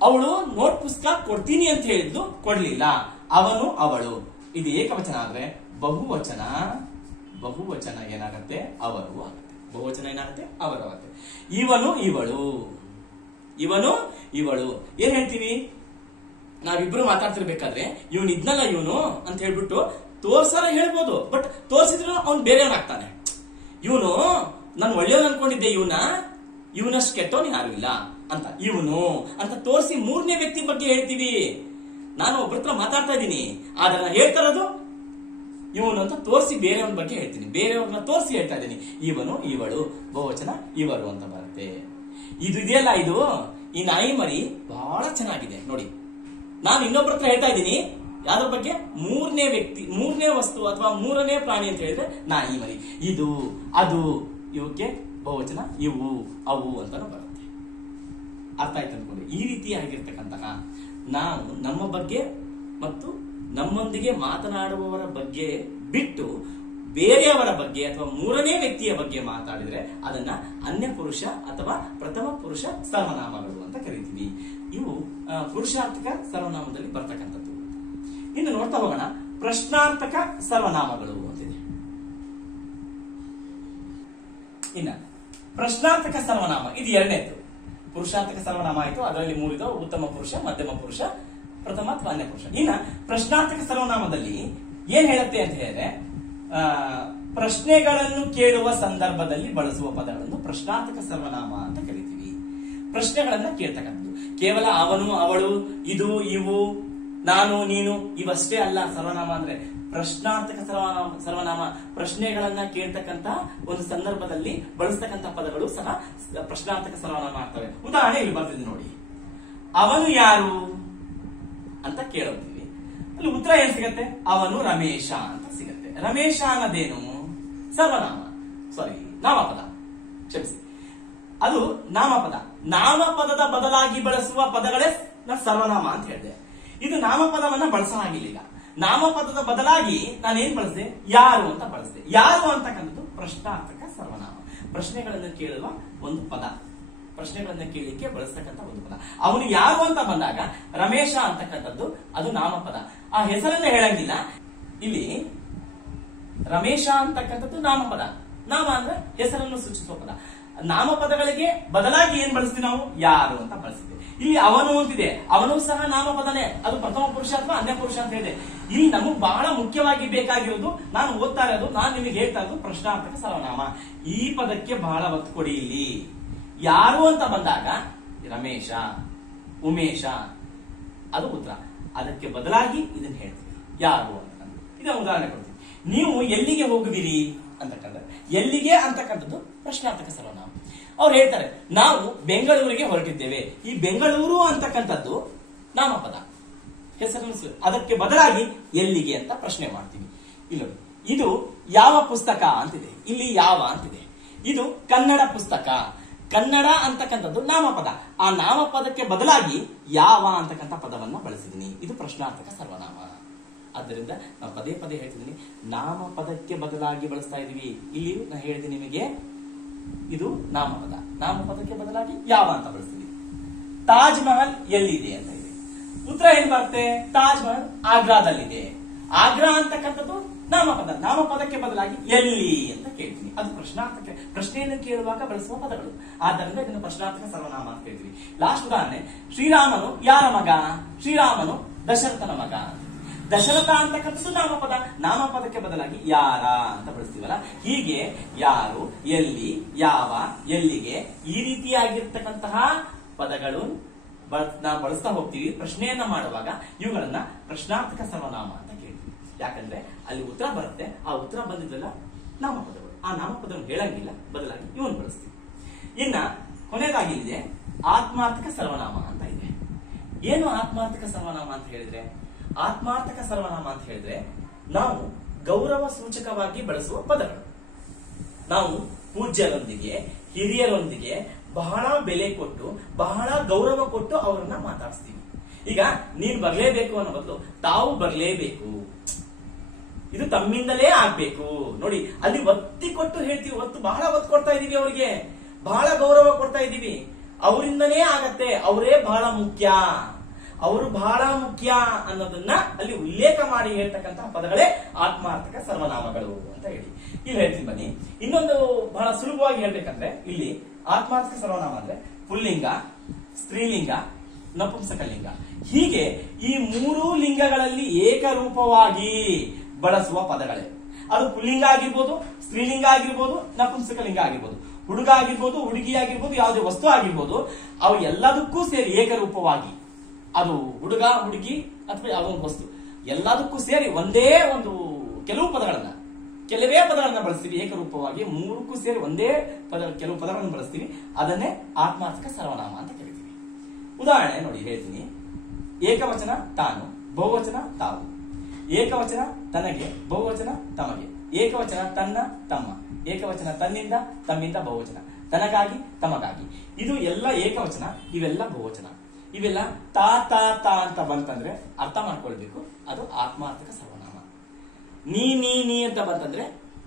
ಅವಳು ನೋಟ್ ಪುಸ್ತಕ ಕೊಡ್ತೀನಿ ಅಂತ ಹೇಳಿದ್ಲು, ಕೊಡ್ಲಿಲ್ಲ. ಅವನು, ಅವಳು. ಇದು ಏಕವಚನ. ಆದ್ರೆ ಬಹುವಚನ ಏನಾಗತ್ತೆ? ಅವರು ಆಗುತ್ತೆ. ಬಹುವಚನ ಏನಾಗುತ್ತೆ? ಅವರು ಆಗುತ್ತೆ. ಇವನು, ಇವಳು. ಏನ್ ಹೇಳ್ತೀವಿ? ನಾವಿಬ್ರು ಮಾತಾಡ್ತಿರ್ಬೇಕಾದ್ರೆ ಇವನು ಇದ್ನಲ್ಲ ಇವನು ಅಂತ ಹೇಳ್ಬಿಟ್ಟು ತೋರ್ಸಾರ ಹೇಳ್ಬೋದು. ಬಟ್ ತೋರ್ಸಿದ್ರು ಅವ್ನು ಬೇರೆಯವನಾಗ್ತಾನೆ. ಇವನು ನಾನು ಒಳ್ಳೆಯವನು ಅನ್ಕೊಂಡಿದ್ದೆ, ಇವನಷ್ಟು ಕೆಟ್ಟವನು ಯಾರು ಇಲ್ಲ ಅಂತ. ಇವನು ಅಂತ ತೋರಿಸಿ ಮೂರನೇ ವ್ಯಕ್ತಿ ಬಗ್ಗೆ ಹೇಳ್ತೀವಿ. ನಾನು ಒಬ್ಬರ ಹತ್ರ ಮಾತಾಡ್ತಾ ಇದ್ದೀನಿ, ಆದ್ರೆ ನಾನು ಹೇಳ್ತಾ ಇರೋದು ಇವನು ಅಂತ ತೋರಿಸಿ ಬೇರೆಯವನ ಬಗ್ಗೆ ಹೇಳ್ತೀನಿ, ಬೇರೆಯವ್ರನ್ನ ತೋರಿಸಿ ಹೇಳ್ತಾ ಇದ್ದೀನಿ. ಇವನು, ಇವಳು. ಬಹುವಚನ ಇವರು ಅಂತ ಬರುತ್ತೆ. ಇದು ಇದೆಯಲ್ಲ, ಈ ನಾಯಿ ಮರಿ ಬಹಳ ಚೆನ್ನಾಗಿದೆ ನೋಡಿ. ನಾನು ಇನ್ನೊಬ್ಬರ ಹತ್ರ ಹೇಳ್ತಾ ಇದ್ದೀನಿ ಯಾವ್ದ್ರ ಬಗ್ಗೆ? ಮೂರನೇ ವ್ಯಕ್ತಿ, ಮೂರನೇ ವಸ್ತು ಅಥವಾ ಮೂರನೇ ಪ್ರಾಣಿ ಅಂತ ಹೇಳಿದ್ರೆ ನಾಯಿ ಮರಿ. ಇದು, ಅದು, ಇವಕ್ಕೆ ಬಹುವಚನ ಇವು, ಅವು ಅಂತಾನು ಬರುತ್ತೆ. ಅರ್ಥ ಆಯ್ತು ಅನ್ಕೊಂಡು. ಈ ರೀತಿಯಾಗಿರ್ತಕ್ಕಂತಹ ನಾವು ನಮ್ಮ ಬಗ್ಗೆ ಮತ್ತು ನಮ್ಮೊಂದಿಗೆ ಮಾತನಾಡುವವರ ಬಗ್ಗೆ ಬಿಟ್ಟು ಬೇರೆಯವರ ಬಗ್ಗೆ ಅಥವಾ ಮೂರನೇ ವ್ಯಕ್ತಿಯ ಬಗ್ಗೆ ಮಾತಾಡಿದ್ರೆ ಅದನ್ನ ಅನ್ಯ ಪುರುಷ ಅಥವಾ ಪ್ರಥಮ ಪುರುಷ ಸರ್ವನಾಮಗಳು ಅಂತ ಕರಿತೀವಿ. ಇವು ಪುರುಷಾರ್ಥಕ ಸರ್ವನಾಮದಲ್ಲಿ ಬರ್ತಕ್ಕಂಥದ್ದು. ಇನ್ನು ನೋಡ್ತಾ ಹೋಗೋಣ. ಪ್ರಶ್ನಾರ್ಥಕ ಸರ್ವನಾಮಗಳು ಅಂತಿದೆ. ಇನ್ನ ಪ್ರಶ್ನಾರ್ಥಕ ಸರ್ವನಾಮ ಇದು ಎರಡನೇದು. ಪುರುಷಾರ್ಥಕ ಸರ್ವನಾಮ ಆಯಿತು, ಅದರಲ್ಲಿ ಮೂರಿದು: ಉತ್ತಮ ಪುರುಷ, ಮಧ್ಯಮ ಪುರುಷ, ಪ್ರಥಮ ಅಥವಾ ಅನ್ಯ ಪುರುಷ. ಇನ್ನ ಪ್ರಶ್ನಾರ್ಥಕ ಸರ್ವನಾಮದಲ್ಲಿ ಏನ್ ಹೇಳುತ್ತೆ ಅಂತ ಹೇಳಿದ್ರೆ, ಪ್ರಶ್ನೆಗಳನ್ನು ಕೇಳುವ ಸಂದರ್ಭದಲ್ಲಿ ಬಳಸುವ ಪದಗಳನ್ನು ಪ್ರಶ್ನಾರ್ಥಕ ಸರ್ವನಾಮ ಅಂತ ಕರಿತೀವಿ. ಪ್ರಶ್ನೆಗಳನ್ನ ಕೇಳ್ತಕ್ಕಂಥದ್ದು. ಕೇವಲ ಅವನು, ಅವಳು, ಇದು, ಇವು, ನಾನು, ನೀನು ಇವಷ್ಟೇ ಅಲ್ಲ ಸರ್ವನಾಮ ಅಂದ್ರೆ. ಪ್ರಶ್ನಾರ್ಥಕ ಸರ್ವನಾಮ ಪ್ರಶ್ನೆಗಳನ್ನ ಕೇಳ್ತಕ್ಕಂತ ಒಂದು ಸಂದರ್ಭದಲ್ಲಿ ಬಳಸ್ತಕ್ಕಂಥ ಪದಗಳು ಸಹ ಪ್ರಶ್ನಾರ್ಥಕ ಸರ್ವನಾಮ ಆಗ್ತವೆ. ಉದಾಹರಣೆ ಇಲ್ಲಿ ಬರ್ತಿದೆ ನೋಡಿ. ಅವನು ಯಾರು ಅಂತ ಕೇಳುತ್ತೀವಿ, ಅಲ್ಲಿ ಉತ್ತರ ಏನ್ ಸಿಗತ್ತೆ? ಅವನು ರಮೇಶ ಅಂತ ಸಿಗತ್ತೆ. ರಮೇಶ ಅನ್ನೋದೇನು? ಸರ್ವನಾಮ, ನಾಮಪದ, ಕ್ಷಮಿಸಿ, ಅದು ನಾಮಪದ. ನಾಮಪದದ ಬದಲಾಗಿ ಬಳಸುವ ಪದಗಳೇ ಸರ್ವನಾಮ ಅಂತ ಹೇಳಿದೆ. ಇದು ನಾಮಪದವನ್ನ ಬಳಸಲಾಗಿಲ್ಲ. ನಾಮಪದದ ಬದಲಾಗಿ ನಾನೇನ್ ಬಳಸಿದೆ? ಯಾರು ಅಂತ ಬಳಸಿದೆ. ಯಾರು ಅಂತಕ್ಕಂಥದ್ದು ಪ್ರಶ್ನಾರ್ಥಕ ಸರ್ವನಾಮ. ಪ್ರಶ್ನೆಗಳನ್ನು ಕೇಳುವ ಒಂದು ಪದ, ಪ್ರಶ್ನೆಗಳನ್ನ ಕೇಳಲಿಕ್ಕೆ ಬಳಸ್ತಕ್ಕಂಥ ಒಂದು ಪದ. ಅವನು ಯಾರು ಅಂತ ಬಂದಾಗ ರಮೇಶ ಅಂತಕ್ಕಂಥದ್ದು ಅದು ನಾಮಪದ. ಆ ಹೆಸರನ್ನ ಹೇಳಂಗಿಲ್ಲ. ಇಲ್ಲಿ ರಮೇಶ ಅಂತಕ್ಕಂಥದ್ದು ನಾಮಪದ. ನಾಮ ಅಂದ್ರೆ ಹೆಸರನ್ನು ಸೂಚಿಸುವ ಪದ. ನಾಮಪದಗಳಿಗೆ ಬದಲಾಗಿ ಏನ್ ಬಳಸ್ತೀವಿ ನಾವು? ಯಾರು ಅಂತ ಬಳಸಿದ್ವಿ. ಇಲ್ಲಿ ಅವನು ಅಂತಿದೆ, ಅವನು ಸಹ ನಾಮಪದನೇ. ಅದು ಪ್ರಥಮ ಪುರುಷ ಅಥವಾ ಅನ್ಯ ಪುರುಷ ಅಂತ ಹೇಳಿದೆ. ಇಲ್ಲಿ ನಮಗೆ ಬಹಳ ಮುಖ್ಯವಾಗಿ ಬೇಕಾಗಿರೋದು, ನಾನು ಓದ್ತಾ ಇರೋದು, ನಾನು ನಿಮಗೆ ಹೇಳ್ತಾ ಇರೋದು ಪ್ರಶ್ನಾರ್ಥಕ ಸರ್ವನಾಮ. ಈ ಪದಕ್ಕೆ ಬಹಳ ಒತ್ತು ಕೊಡಿ. ಇಲ್ಲಿ ಯಾರು ಅಂತ ಬಂದಾಗ ರಮೇಶ, ಉಮೇಶ ಅದು ಉತ್ತರ. ಅದಕ್ಕೆ ಬದಲಾಗಿ ಇದನ್ನ ಹೇಳ್ತೀವಿ ಯಾರು ಅಂತ. ಇದನ್ನ ಉದಾಹರಣೆ ಕೊಡ್ತೀವಿ. ನೀವು ಎಲ್ಲಿಗೆ ಹೋಗುವಿರಿ ಅಂತಕ್ಕಂಥ, ಎಲ್ಲಿಗೆ ಅಂತಕ್ಕಂಥದ್ದು ಪ್ರಶ್ನಾರ್ಥಕ ಸರ್ವನಾಮ. ಅವ್ರು ಹೇಳ್ತಾರೆ ನಾವು ಬೆಂಗಳೂರಿಗೆ ಹೊರಟಿದ್ದೇವೆ. ಈ ಬೆಂಗಳೂರು ಅಂತಕ್ಕಂಥದ್ದು ನಾಮಪದ, ಹೆಸರನ್ನು. ಅದಕ್ಕೆ ಬದಲಾಗಿ ಎಲ್ಲಿಗೆ ಅಂತ ಪ್ರಶ್ನೆ ಮಾಡ್ತೀವಿ. ಇಲ್ಲ, ಇದು ಯಾವ ಪುಸ್ತಕ ಅಂತಿದೆ, ಇಲ್ಲಿ ಯಾವ ಅಂತಿದೆ. ಇದು ಕನ್ನಡ ಪುಸ್ತಕ. ಕನ್ನಡ ಅಂತಕ್ಕಂಥದ್ದು ನಾಮಪದ. ಆ ನಾಮಪದಕ್ಕೆ ಬದಲಾಗಿ ಯಾವ ಅಂತಕ್ಕಂಥ ಪದವನ್ನ ಬಳಸಿದೀನಿ. ಇದು ಪ್ರಶ್ನಾರ್ಥಕ ಸರ್ವನಾಮ. ಆದ್ದರಿಂದ ನಾವು ಪದೇ ಪದೇ ಹೇಳ್ತಿದ್ದೀನಿ, ನಾಮಪದಕ್ಕೆ ಬದಲಾಗಿ ಬಳಸ್ತಾ ಇದೀವಿ. ಇಲ್ಲಿ ನಾನು ಹೇಳಿದೆ ನಿಮಗೆ, ಇದು ನಾಮಪದ. ನಾಮಪದಕ್ಕೆ ಬದಲಾಗಿ ಯಾವ ಅಂತ ಬಳಸ್ತೀವಿ. ತಾಜ್ ಮಹಲ್ ಎಲ್ಲಿದೆ ಅಂತ ಇದೆ. ಉತ್ತರ ಏನ್ ಬರುತ್ತೆ? ತಾಜ್ ಮಹಲ್ ಆಗ್ರಾದಲ್ಲಿದೆ. ಆಗ್ರಾ ಅಂತಕ್ಕಂಥದ್ದು ನಾಮಪದ. ನಾಮಪದಕ್ಕೆ ಬದಲಾಗಿ ಎಲ್ಲಿ ಅಂತ ಕೇಳ್ತೀನಿ. ಅದು ಪ್ರಶ್ನಾರ್ಥಕ, ಪ್ರಶ್ನೆಯನ್ನು ಕೇಳುವಾಗ ಬಳಸುವ ಪದಗಳು. ಆದ್ದರಿಂದ ಇದನ್ನು ಪ್ರಶ್ನಾರ್ಥಕ ಸರ್ವನಾಮ ಅಂತ ಹೇಳ್ತೀವಿ. ಲಾಸ್ಟ್ ಉದಾಹರಣೆ, ಶ್ರೀರಾಮನು ಯಾರ ಮಗ? ಶ್ರೀರಾಮನು ದಶರಥನ ಮಗ. ದಶರಥ ಅಂತಕ್ಕಂಥದ್ದು ನಾಮಪದ. ನಾಮಪದಕ್ಕೆ ಬದಲಾಗಿ ಯಾರ ಅಂತ ಬಳಸ್ತೀವಲ್ಲ. ಹೀಗೆ ಯಾರು, ಎಲ್ಲಿ, ಯಾವ, ಎಲ್ಲಿಗೆ ಈ ರೀತಿಯಾಗಿರ್ತಕ್ಕಂತಹ ಪದಗಳು ನಾವು ಬಳಸ್ತಾ ಹೋಗ್ತೀವಿ. ಪ್ರಶ್ನೆಯನ್ನ ಮಾಡುವಾಗ ಇವುಗಳನ್ನ ಪ್ರಶ್ನಾರ್ಥಕ ಸರ್ವನಾಮ ಅಂತ ಕೇಳ್ತೀವಿ. ಯಾಕಂದ್ರೆ ಅಲ್ಲಿ ಉತ್ತರ ಬರುತ್ತೆ, ಆ ಉತ್ತರ ಬಂದಿದ್ದಲ್ಲ ನಾಮಪದಗಳು. ಆ ನಾಮಪದವನ್ನು ಹೇಳಂಗಿಲ್ಲ, ಬದಲಾಗಿ ಇವನ್ ಬಳಸ್ತೀವಿ. ಇನ್ನ ಕೊನೆಯದಾಗಿ ಇದೆ ಆತ್ಮಾರ್ಥಕ ಸರ್ವನಾಮ ಅಂತ ಇದೆ. ಏನು ಆತ್ಮಾರ್ಥಕ ಸರ್ವನಾಮ ಅಂತ ಹೇಳಿದ್ರೆ, ಆತ್ಮಾರ್ಥಕ ಸರ್ವನಾಮ ಅಂತ ಹೇಳಿದ್ರೆ ನಾವು ಗೌರವ ಸೂಚಕವಾಗಿ ಬಳಸುವ ಪದಗಳು. ನಾವು ಪೂಜ್ಯರೊಂದಿಗೆ, ಹಿರಿಯರೊಂದಿಗೆ ಬಹಳ ಬೆಲೆ ಕೊಟ್ಟು, ಬಹಳ ಗೌರವ ಕೊಟ್ಟು ಅವರನ್ನ ಮಾತಾಡಿಸ್ತೀವಿ. ಈಗ ನೀನ್ ಬರ್ಲೇಬೇಕು ಅನ್ನೋ ಬದಲು ತಾವು ಬರ್ಲೇಬೇಕು, ಇದು ತಮ್ಮಿಂದಲೇ ಆಗ್ಬೇಕು. ನೋಡಿ, ಅಲ್ಲಿ ಒತ್ತಿ ಕೊಟ್ಟು ಹೇಳ್ತೀವಿ, ಬಹಳ ಒತ್ತು ಕೊಡ್ತಾ ಇದೀವಿ, ಅವರಿಗೆ ಬಹಳ ಗೌರವ ಕೊಡ್ತಾ ಇದೀವಿ. ಅವರಿಂದನೇ ಆಗತ್ತೆ, ಅವರೇ ಬಹಳ ಮುಖ್ಯ, ಅವರು ಬಹಳ ಮುಖ್ಯ ಅನ್ನೋದನ್ನ ಅಲ್ಲಿ ಉಲ್ಲೇಖ ಮಾಡಿ ಹೇಳ್ತಕ್ಕಂತಹ ಪದಗಳೇ ಆತ್ಮಾರ್ಥಕ ಸರ್ವನಾಮಗಳು ಅಂತ ಹೇಳಿ ಇಲ್ಲಿ ಹೇಳ್ತೀನಿ ಬನ್ನಿ. ಇನ್ನೊಂದು ಬಹಳ ಸುಲಭವಾಗಿ ಹೇಳ್ಬೇಕಂದ್ರೆ ಇಲ್ಲಿ ಆತ್ಮಾರ್ಥಕ ಸರ್ವನಾಮ ಅಂದ್ರೆ ಪುಲ್ಲಿಂಗ, ಸ್ತ್ರೀಲಿಂಗ, ನಪುಂಸಕಲಿಂಗ, ಹೀಗೆ ಈ ಮೂರೂ ಲಿಂಗಗಳಲ್ಲಿ ಏಕರೂಪವಾಗಿ ಬಳಸುವ ಪದಗಳೇ. ಅದು ಪುಲ್ಲಿಂಗ ಆಗಿರ್ಬೋದು, ಸ್ತ್ರೀಲಿಂಗ ಆಗಿರ್ಬೋದು, ನಪುಂಸಕಲಿಂಗ ಆಗಿರ್ಬೋದು, ಹುಡುಗ ಆಗಿರ್ಬೋದು, ಹುಡುಗಿ ಆಗಿರ್ಬೋದು, ಯಾವುದೇ ವಸ್ತು ಆಗಿರ್ಬೋದು, ಅವು ಎಲ್ಲದಕ್ಕೂ ಸೇರಿ ಏಕರೂಪವಾಗಿ, ಅದು ಹುಡುಗ, ಹುಡುಗಿ ಅಥವಾ ಯಾವುದೋ ಒಂದು ವಸ್ತು, ಎಲ್ಲದಕ್ಕೂ ಸೇರಿ ಒಂದೇ ಒಂದು ಕೆಲವೇ ಪದಗಳನ್ನ ಬಳಸ್ತೀವಿ ಏಕರೂಪವಾಗಿ. ಮೂರಕ್ಕೂ ಸೇರಿ ಒಂದೇ ಕೆಲವು ಪದಗಳನ್ನು ಬಳಸ್ತೀವಿ, ಅದನ್ನೇ ಆತ್ಮಾರ್ಥಕ ಸರ್ವನಾಮ ಅಂತ ಕರಿತೀವಿ. ಉದಾಹರಣೆ ನೋಡಿ ಹೇಳ್ತೀನಿ. ಏಕವಚನ ತಾನು, ಬಹುವಚನ ತಾವು. ಏಕವಚನ ತನಗೆ, ಬಹುವಚನ ತಮಗೆ. ಏಕವಚನ ತನ್ನ, ತಮ್ಮ. ಏಕವಚನ ತನ್ನಿಂದ, ತಮ್ಮಿಂದ, ಬಹುವಚನ ತನಗಾಗಿ, ತಮಗಾಗಿ. ಇದು ಎಲ್ಲ ಏಕವಚನ, ಇವೆಲ್ಲ ಬಹುವಚನ. ಇವೆಲ್ಲ ತಾ ತಾ ತಾ ಅಂತ ಬಂತಂದ್ರೆ ಅರ್ಥ ಮಾಡ್ಕೊಳ್ಬೇಕು, ಅದು ಆತ್ಮಾರ್ಥಕ ಸರ್ವನಾಮ. ನೀ ನೀ ನೀ ಅಂತ ಬಂತಂದ್ರೆ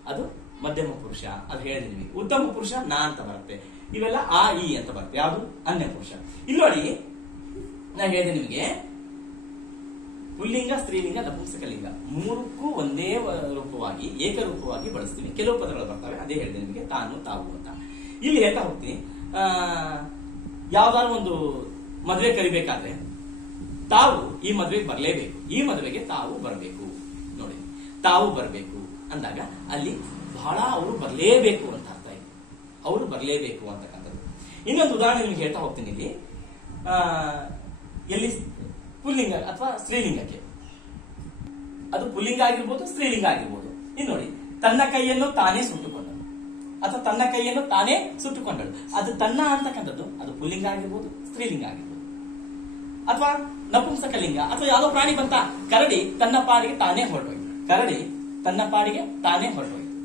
ಅದು ಮಧ್ಯಮ ಪುರುಷ, ಅದು ಹೇಳಿದ್ವಿ. ಉತ್ತಮ ಪುರುಷ ನಾ ಅಂತ ಬರುತ್ತೆ. ಇವೆಲ್ಲ ಆ ಈ ಅಂತ ಬರುತ್ತೆ, ಯಾವುದು ಅನ್ಯ ಪುರುಷ. ಇಲ್ಲಿ ನೋಡಿ, ನಾನು ಹೇಳಿದೆ ನಿಮಗೆ ಪುಲ್ಲಿಂಗ, ಸ್ತ್ರೀಲಿಂಗ, ನಪುಂಸಕಲಿಂಗ ಮೂರಕ್ಕೂ ಒಂದೇ ರೂಪವಾಗಿ ಏಕರೂಪವಾಗಿ ಬಳಸ್ತೀನಿ. ಕೆಲವು ಪದಗಳು ಬರ್ತವೆ, ಅದೇ ಹೇಳಿದೆ ನಿಮಗೆ, ತಾನು, ತಾವು ಅಂತ. ಇಲ್ಲಿ ಹೇಳ್ತಾ ಹೋಗ್ತೀನಿ. ಯಾವ್ದಾದ್ರು ಒಂದು ಮದುವೆ ಕರಿಬೇಕಾದ್ರೆ ತಾವು ಈ ಮದುವೆಗೆ ಬರಲೇಬೇಕು, ಈ ಮದುವೆಗೆ ತಾವು ಬರಬೇಕು. ನೋಡಿ, ತಾವು ಬರಬೇಕು ಅಂದಾಗ ಅಲ್ಲಿ ಬಹಳ ಅವರು ಬರಲೇಬೇಕು ಅಂತ ಅರ್ಥ ಇದೆ, ಅವರು ಬರಲೇಬೇಕು ಅಂತಕ್ಕಂಥದ್ದು. ಇನ್ನೊಂದು ಉದಾಹರಣೆ ನಿಮ್ಗೆ ಹೇಳ್ತಾ ಹೋಗ್ತೀನಿ. ಇಲ್ಲಿ ಎಲ್ಲಿ ಪುಲ್ಲಿಂಗ ಅಥವಾ ಸ್ತ್ರೀಲಿಂಗಕ್ಕೆ, ಅದು ಪುಲ್ಲಿಂಗ ಆಗಿರ್ಬೋದು, ಸ್ತ್ರೀಲಿಂಗ ಆಗಿರ್ಬೋದು. ಇನ್ನು ನೋಡಿ, ತನ್ನ ಕೈಯನ್ನು ತಾನೇ ಸುಟ್ಟುಕೊಂಡಳು ಅಥವಾ ತನ್ನ ಕೈಯನ್ನು ತಾನೇ ಸುಟ್ಟುಕೊಂಡಳು, ಅದು ತನ್ನ ಅಂತಕ್ಕಂಥದ್ದು ಅದು ಪುಲ್ಲಿಂಗ ಆಗಿರ್ಬೋದು, ಸ್ತ್ರೀಲಿಂಗ ಆಗಿರ್ಬೋದು. ಅಥವಾ ನಪುಂಸಕಲಿಂಗ, ಅಥವಾ ಯಾವುದೋ ಪ್ರಾಣಿ ಬಂತ, ಕರಡಿ ತನ್ನ ಪಾಡಿಗೆ ತಾನೇ ಹೊರಟೋಯ್ತು, ಕರಡಿ ತನ್ನ ಪಾಡಿಗೆ ತಾನೇ ಹೊರಟೋಯ್ತು.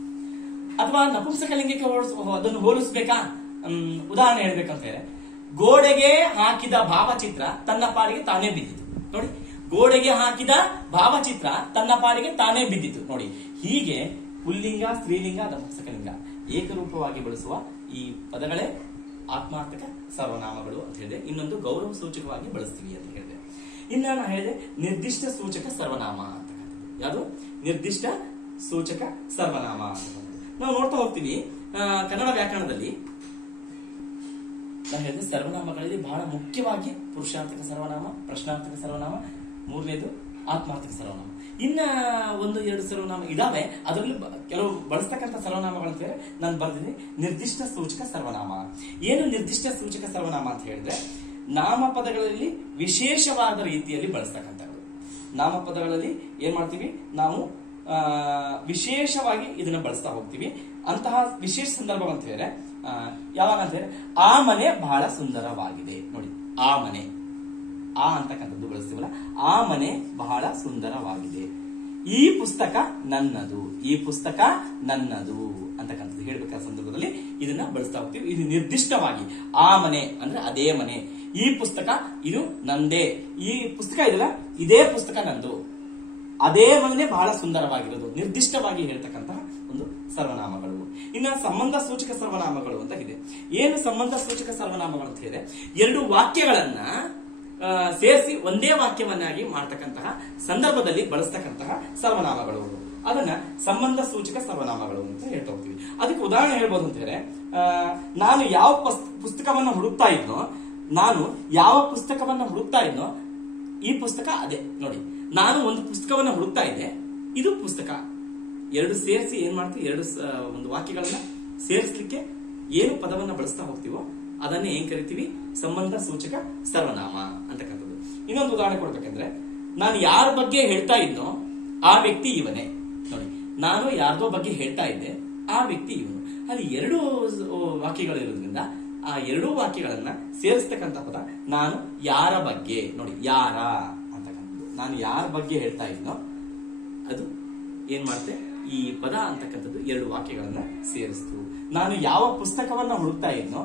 ಅಥವಾ ನಪುಂಸಕಲಿಂಗಕ್ಕೆ ಅದನ್ನು ಹೋಲಿಸ್ಬೇಕಾ? ಉದಾಹರಣೆ ಹೇಳ್ಬೇಕಂತ ಹೇಳಿದ್ರೆ, ಗೋಡೆಗೆ ಹಾಕಿದ ಭಾವಚಿತ್ರ ತನ್ನ ಪಾಡಿಗೆ ತಾನೇ ಬಿದ್ದಿತು. ನೋಡಿ, ಗೋಡೆಗೆ ಹಾಕಿದ ಭಾವಚಿತ್ರ ತನ್ನ ಪಾಡಿಗೆ ತಾನೇ ಬಿದ್ದಿತು. ನೋಡಿ, ಹೀಗೆ ಪುಲ್ಲಿಂಗ, ಸ್ತ್ರೀಲಿಂಗ, ನಪುಂಸಕಲಿಂಗ ಏಕರೂಪವಾಗಿ ಬಳಸುವ ಈ ಪದಗಳೇ ಆತ್ಮಾರ್ಥಕ ಸರ್ವನಾಮಗಳು ಅಂತ ಹೇಳಿದೆ. ಇನ್ನೊಂದು ಗೌರವ ಸೂಚಕವಾಗಿ ಬಳಸ್ತೀವಿ ಅಂತ ಹೇಳಿದೆ. ಇನ್ನ ನಾನು ಹೇಳಿದೆ ನಿರ್ದಿಷ್ಟ ಸೂಚಕ ಸರ್ವನಾಮ ಅಂತಕ್ಕಂಥದ್ದು. ಯಾವುದು? ನಿರ್ದಿಷ್ಟ ಸೂಚಕ ಸರ್ವನಾಮ ಅಂತ ನಾವು ನೋಡ್ತಾ ಹೋಗ್ತೀವಿ. ಕನ್ನಡ ವ್ಯಾಕರಣದಲ್ಲಿ ನಾನು ಹೇಳಿದೆ ಸರ್ವನಾಮಗಳಲ್ಲಿ ಬಹಳ ಮುಖ್ಯವಾಗಿ ಪುರುಷಾರ್ಥಕ ಸರ್ವನಾಮ, ಪ್ರಶ್ನಾರ್ಥಕ ಸರ್ವನಾಮ, ಮೂರನೇದು ಆತ್ಮಾರ್ಥಕ ಸರ್ವನಾಮ. ಇನ್ನ ಒಂದು ಎರಡು ಸರ್ವನಾಮ ಇದಾವೆ, ಅದರಲ್ಲಿ ಕೆಲವು ಬಳಸ್ತಕ್ಕಂಥ ಸರ್ವನಾಮಗಳಂತ ಹೇಳಿ ನಾನು ಬರ್ದಿದ್ದೀನಿ. ನಿರ್ದಿಷ್ಟ ಸೂಚಕ ಸರ್ವನಾಮ. ಏನು ನಿರ್ದಿಷ್ಟ ಸೂಚಕ ಸರ್ವನಾಮ ಅಂತ ಹೇಳಿದ್ರೆ, ನಾಮಪದಗಳಲ್ಲಿ ವಿಶೇಷವಾದ ರೀತಿಯಲ್ಲಿ ಬಳಸ್ತಕ್ಕಂಥದ್ದು. ನಾಮಪದಗಳಲ್ಲಿ ಏನ್ ಮಾಡ್ತೀವಿ ನಾವು, ವಿಶೇಷವಾಗಿ ಇದನ್ನ ಬಳಸ್ತಾ ಹೋಗ್ತೀವಿ. ಅಂತಹ ವಿಶೇಷ ಸಂದರ್ಭ ಅಂತ ಹೇಳಿದ್ರೆ ಯಾವಾಗ ಅಂತ ಹೇಳಿದ್ರೆ, ಆ ಮನೆ ಬಹಳ ಸುಂದರವಾಗಿದೆ. ನೋಡಿ, ಆ ಮನೆ, ಆ ಅಂತಕ್ಕಂಥದ್ದು ಬಳಸ್ತೀವಲ್ಲ, ಆ ಮನೆ ಬಹಳ ಸುಂದರವಾಗಿದೆ. ಈ ಪುಸ್ತಕ ನನ್ನದು, ಈ ಪುಸ್ತಕ ನನ್ನದು ಅಂತಕ್ಕಂಥದ್ದು ಹೇಳ್ಬೇಕಾದ ಸಂದರ್ಭದಲ್ಲಿ ಇದನ್ನ ಬಳಸ್ತಾ ಹೋಗ್ತೀವಿ. ಇದು ನಿರ್ದಿಷ್ಟವಾಗಿ ಆ ಮನೆ ಅಂದ್ರೆ ಅದೇ ಮನೆ, ಈ ಪುಸ್ತಕ ಇದು ನಂದೇ, ಈ ಪುಸ್ತಕ ಇದೆಲ್ಲ ಇದೇ ಪುಸ್ತಕ ನಂದು, ಅದೇ ಮನೆ ಬಹಳ ಸುಂದರವಾಗಿರೋದು, ನಿರ್ದಿಷ್ಟವಾಗಿ ಹೇಳ್ತಕ್ಕಂತಹ ಒಂದು ಸರ್ವನಾಮಗಳು. ಇನ್ನು ಸಂಬಂಧ ಸೂಚಕ ಸರ್ವನಾಮಗಳು ಅಂತ ಇದೆ. ಏನು ಸಂಬಂಧ ಸೂಚಕ ಸರ್ವನಾಮಗಳು ಅಂತ ಹೇಳಿದ್ರೆ, ಎರಡು ವಾಕ್ಯಗಳನ್ನ ಸೇರಿಸಿ ಒಂದೇ ವಾಕ್ಯವನ್ನಾಗಿ ಮಾಡ್ತಕ್ಕಂತಹ ಸಂದರ್ಭದಲ್ಲಿ ಬಳಸ್ತಕ್ಕಂತಹ ಸರ್ವನಾಮಗಳು, ಅದನ್ನ ಸಂಬಂಧ ಸೂಚಕ ಸರ್ವನಾಮಗಳು ಅಂತ ಹೇಳ್ತಾ ಹೋಗ್ತೀವಿ. ಅದಕ್ಕೆ ಉದಾಹರಣೆ ಹೇಳ್ಬೋದು ಅಂತ ಹೇಳಿದ್ರೆ, ನಾನು ಯಾವ ಪುಸ್ತಕವನ್ನ ಹುಡುಕ್ತಾ ಇದ್ನೋ, ಈ ಪುಸ್ತಕ ಅದೇ. ನೋಡಿ, ನಾನು ಒಂದು ಪುಸ್ತಕವನ್ನ ಹುಡುಕ್ತಾ ಇದ್ದೆ, ಇದು ಪುಸ್ತಕ. ಎರಡು ಸೇರಿಸಿ ಏನ್ ಮಾಡ್ತೀವಿ, ಒಂದು ವಾಕ್ಯಗಳನ್ನ ಸೇರಿಸಲಿಕ್ಕೆ ಏನು ಪದವನ್ನ ಬಳಸ್ತಾ ಹೋಗ್ತೀವೋ ಅದನ್ನೇ ಏನ್ ಕರಿತೀವಿ, ಸಂಬಂಧ ಸೂಚಕ ಸರ್ವನಾಮ ಅಂತಕ್ಕಂಥದ್ದು. ಇನ್ನೊಂದು ಉದಾಹರಣೆ ಕೊಡ್ಬೇಕಂದ್ರೆ, ನಾನು ಯಾರ ಬಗ್ಗೆ ಹೇಳ್ತಾ ಇದ್ನೋ ಆ ವ್ಯಕ್ತಿ ಇವನೇ. ನೋಡಿ, ನಾನು ಯಾರ್ದೋ ಬಗ್ಗೆ ಹೇಳ್ತಾ ಇದ್ದೆ, ಆ ವ್ಯಕ್ತಿ ಇವನು. ಅಲ್ಲಿ ಎರಡು ವಾಕ್ಯಗಳು ಇರೋದ್ರಿಂದ ಆ ಎರಡೂ ವಾಕ್ಯಗಳನ್ನ ಸೇರಿಸ್ತಕ್ಕಂಥ ಪದ ನಾನು ಯಾರ ಬಗ್ಗೆ. ನೋಡಿ, ಯಾರ ಅಂತಕ್ಕಂಥದ್ದು ನಾನು ಯಾರ ಬಗ್ಗೆ ಹೇಳ್ತಾ ಇದ್ನೋ ಅದು ಏನ್ ಮಾಡುತ್ತೆ, ಈ ಪದ ಅಂತಕ್ಕಂಥದ್ದು ಎರಡು ವಾಕ್ಯಗಳನ್ನ ಸೇರಿಸ್ತು. ನಾನು ಯಾವ ಪುಸ್ತಕವನ್ನ ಹುಡುಕ್ತಾ ಇದ್ನೋ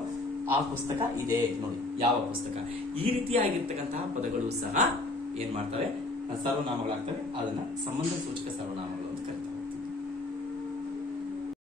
ಆ ಪುಸ್ತಕ ಇದೆ. ನೋಡಿ, ಯಾವ ಪುಸ್ತಕ. ಈ ರೀತಿಯಾಗಿರ್ತಕ್ಕಂತಹ ಪದಗಳು ಸಹ ಏನ್ ಮಾಡ್ತವೆ, ಸರ್ವನಾಮಗಳಾಗ್ತವೆ. ಅದನ್ನ ಸಂಬಂಧ ಸೂಚಕ ಸರ್ವನಾಮಗಳು ಅಂತ ಕರೀತಾರೆ.